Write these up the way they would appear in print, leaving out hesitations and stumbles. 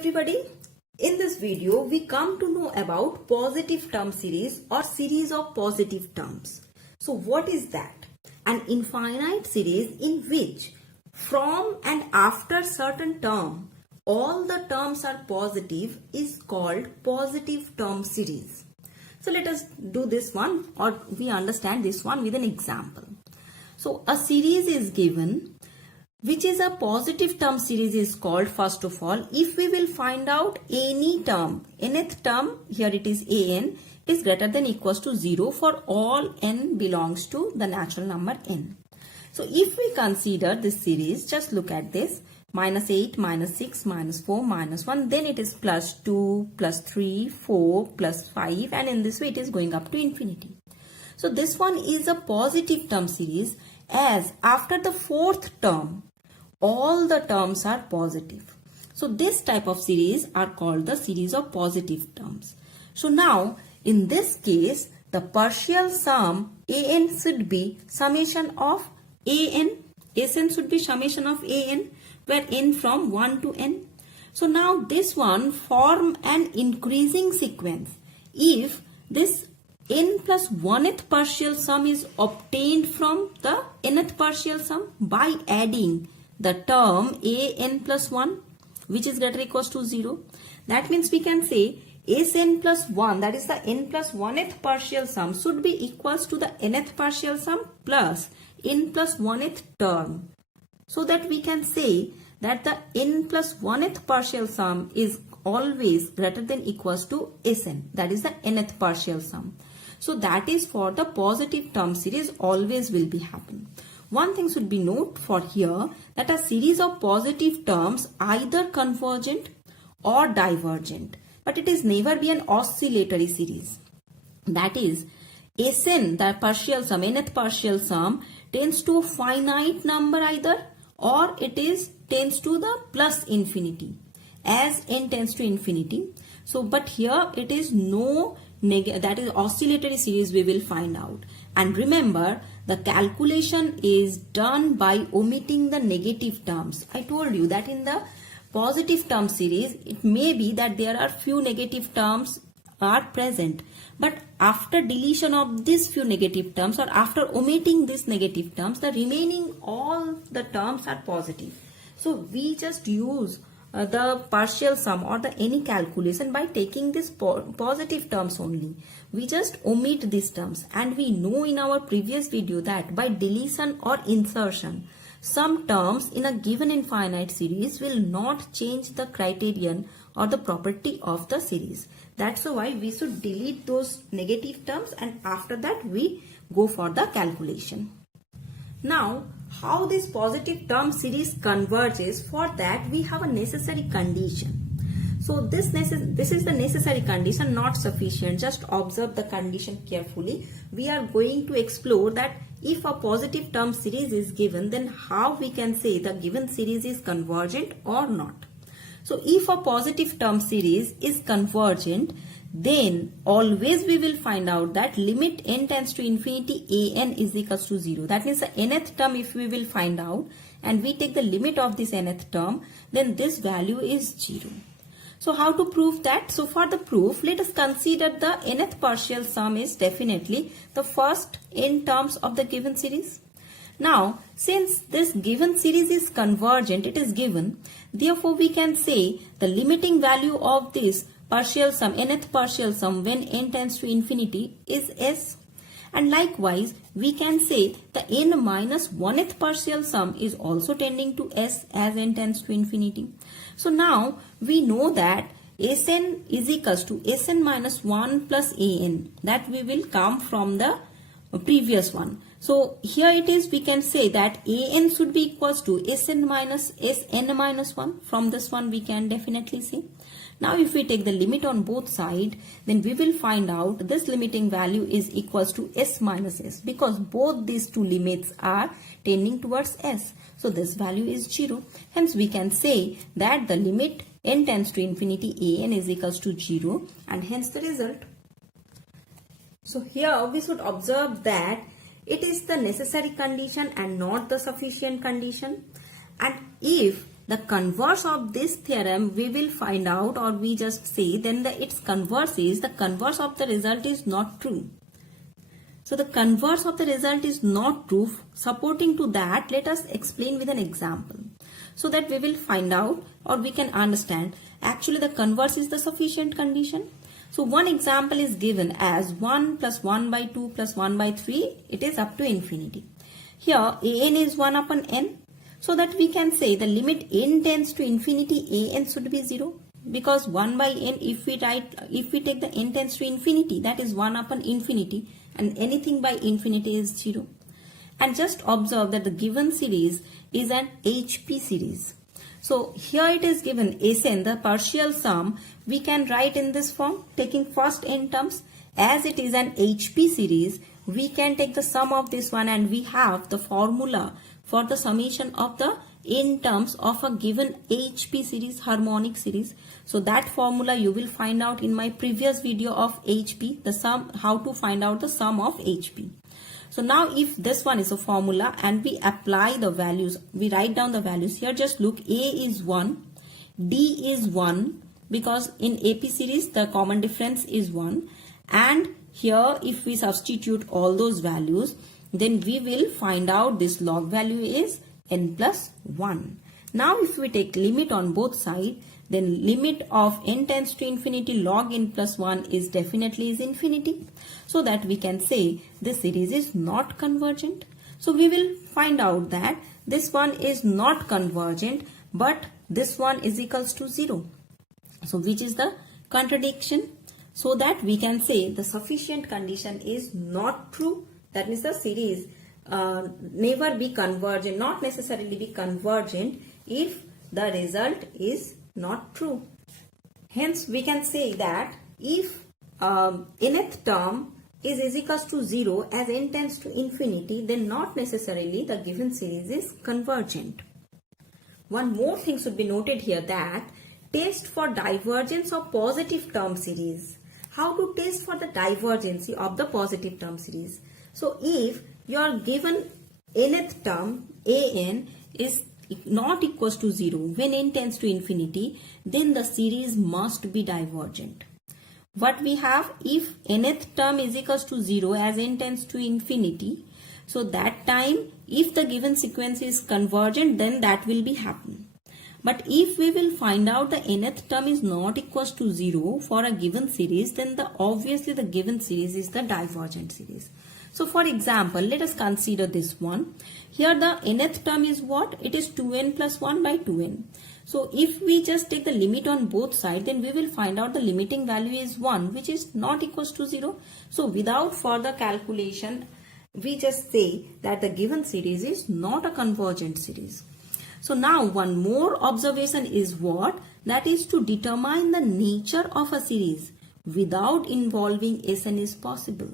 everybody. In this video, we come to know about positive term series or series of positive terms. So what is that? An infinite series in which from and after certain term, all the terms are positive is called positive term series. So let us do this one, or we understand this one with an example. So a series is given which is a positive term series is called, first of all, if we will find out any term, nth term, here it is an, is greater than equals to 0 for all n belongs to the natural number n. So if we consider this series, just look at this, minus 8, minus 6, minus 4, minus 1, then it is plus 2, plus 3, 4, plus 5, and in this way it is going up to infinity. So this one is a positive term series, as after the fourth term, all the terms are positive. So this type of series are called the series of positive terms. So now in this case, the partial sum an should be summation of sn should be summation of an, where n from 1 to n. So now this one form an increasing sequence. If this n plus 1th partial sum is obtained from the nth partial sum by adding the term an plus 1, which is greater or equals to 0. That means we can say sn plus 1, that is the n plus 1th partial sum, should be equals to the nth partial sum plus n plus 1th term. So that we can say that the n plus 1th partial sum is always greater than equals to sn, that is the nth partial sum. So that is for the positive term series, always will be happen. One thing should be note for here, that a series of positive terms either convergent or divergent, but it is never be an oscillatory series. That is, Sn, the partial sum, nth partial sum, tends to a finite number either, or it is tends to the plus infinity, as n tends to infinity. So, but here it is no that is oscillatory series we will find out. And remember, the calculation is done by omitting the negative terms. I told you that in the positive term series, it may be that there are few negative terms are present, but after deletion of these few negative terms, or after omitting these negative terms, the remaining all the terms are positive. So we just use the partial sum or the any calculation by taking this positive terms only. We just omit these terms, and we know in our previous video that by deletion or insertion, some terms in a given infinite series will not change the criterion or the property of the series. That's why we should delete those negative terms, and after that we go for the calculation. Now, how this positive term series converges, for that we have a necessary condition. So this is the necessary condition, not sufficient. Just observe the condition carefully. We are going to explore that if a positive term series is given, then how we can say the given series is convergent or not. So if a positive term series is convergent, then always we will find out that limit n tends to infinity an is equals to 0. That means the nth term, if we will find out and we take the limit of this nth term, then this value is 0. So how to prove that? So for the proof, let us consider the nth partial sum is definitely the first n terms of the given series. Now, since this given series is convergent, it is given, therefore we can say the limiting value of this partial sum, nth partial sum, when n tends to infinity is s. And likewise, we can say the n minus 1th partial sum is also tending to s as n tends to infinity. So now we know that Sn is equals to Sn minus 1 plus an. That we will come from the previous one. So here it is, we can say that an should be equals to Sn minus Sn minus 1. From this one we can definitely say. Now if we take the limit on both sides, then we will find out this limiting value is equals to s minus s, because both these two limits are tending towards s. So this value is 0. Hence we can say that the limit n tends to infinity an is equals to 0, and hence the result. So here we should observe that it is the necessary condition and not the sufficient condition. And if the converse of this theorem we will find out, or we just say then its converse is, the converse of the result is not true. So the converse of the result is not true. Supporting to that, let us explain with an example, so that we will find out or we can understand actually the converse is the sufficient condition. So one example is given as 1 plus 1 by 2 plus 1 by 3, it is up to infinity. Here an is 1 upon n, so that we can say the limit n tends to infinity, an should be 0, because 1 by n, if we take the n tends to infinity, that is 1 upon infinity, and anything by infinity is 0. And just observe that the given series is an HP series. So here it is given Sn, the partial sum, we can write in this form, taking first n terms. As it is an HP series, we can take the sum of this one, and we have the formula for the summation of the n terms of a given HP series, harmonic series. So that formula you will find out in my previous video of HP, the sum, how to find out the sum of HP. So now if this one is a formula and we apply the values, we write down the values here. Just look, A is 1, D is 1, because in AP series the common difference is 1, and here if we substitute all those values, then we will find out this log value is n plus 1. Now if we take limit on both sides, then limit of n tends to infinity log n plus 1 is definitely is infinity, so that we can say this series is not convergent. So we will find out that this one is not convergent, but this one is equals to 0. So which is the contradiction? So that we can say the sufficient condition is not true. That means the series never be convergent, not necessarily be convergent if the result is not true. Hence we can say that if nth term is equals to 0 as n tends to infinity, then not necessarily the given series is convergent. One more thing should be noted here, that test for divergence of positive term series. How to test for the divergency of the positive term series? So if your given nth term an is not equals to 0 when n tends to infinity, then the series must be divergent. What we have, if nth term is equals to 0 as n tends to infinity, so that time if the given sequence is convergent, then that will be happen. But if we will find out the nth term is not equals to 0 for a given series, then obviously the given series is the divergent series. So for example, let us consider this one. Here the nth term is what? It is 2n plus 1 by 2n. So if we just take the limit on both sides, then we will find out the limiting value is 1, which is not equals to 0. So without further calculation, we just say that the given series is not a convergent series. So now one more observation is what? That is to determine the nature of a series without involving Sn is possible.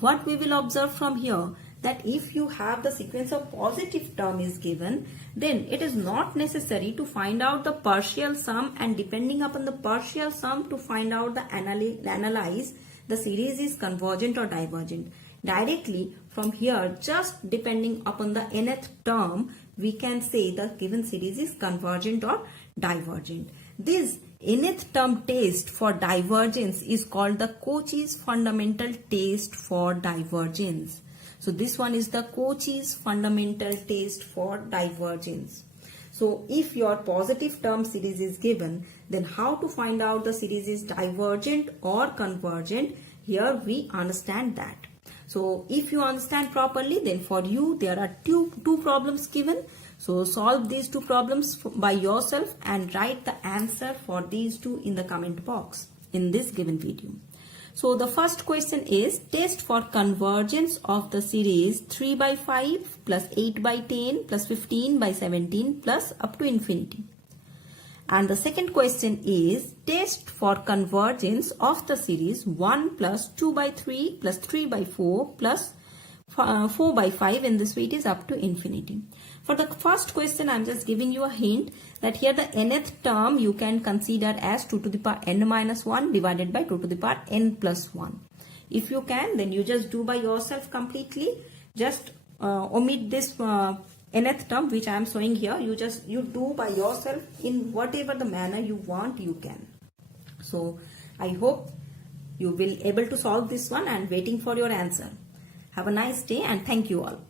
What we will observe from here, that if you have the sequence of positive term is given, then it is not necessary to find out the partial sum, and depending upon the partial sum to find out the analyze the series is convergent or divergent. Directly from here, just depending upon the nth term, we can say the given series is convergent or divergent. This nth term test for divergence is called the Cauchy's fundamental test for divergence. So this one is the Cauchy's fundamental test for divergence. So if your positive term series is given, then how to find out the series is divergent or convergent? Here we understand that. So if you understand properly, then for you there are two problems given. So solve these two problems by yourself and write the answer for these two in the comment box in this given video. So the first question is test for convergence of the series 3 by 5 plus 8 by 10 plus 15 by 17 plus up to infinity. And the second question is test for convergence of the series 1 plus 2 by 3 plus 3 by 4 plus 4 by 5, in this way it is up to infinity. For the first question, I am just giving you a hint that here the nth term you can consider as 2 to the power n minus 1 divided by 2 to the power n plus 1. If you can, then you just do by yourself completely. Just omit this nth term which I am showing here, you do by yourself in whatever the manner you want, you can. So I hope you will able to solve this one, and waiting for your answer. Have a nice day and thank you all.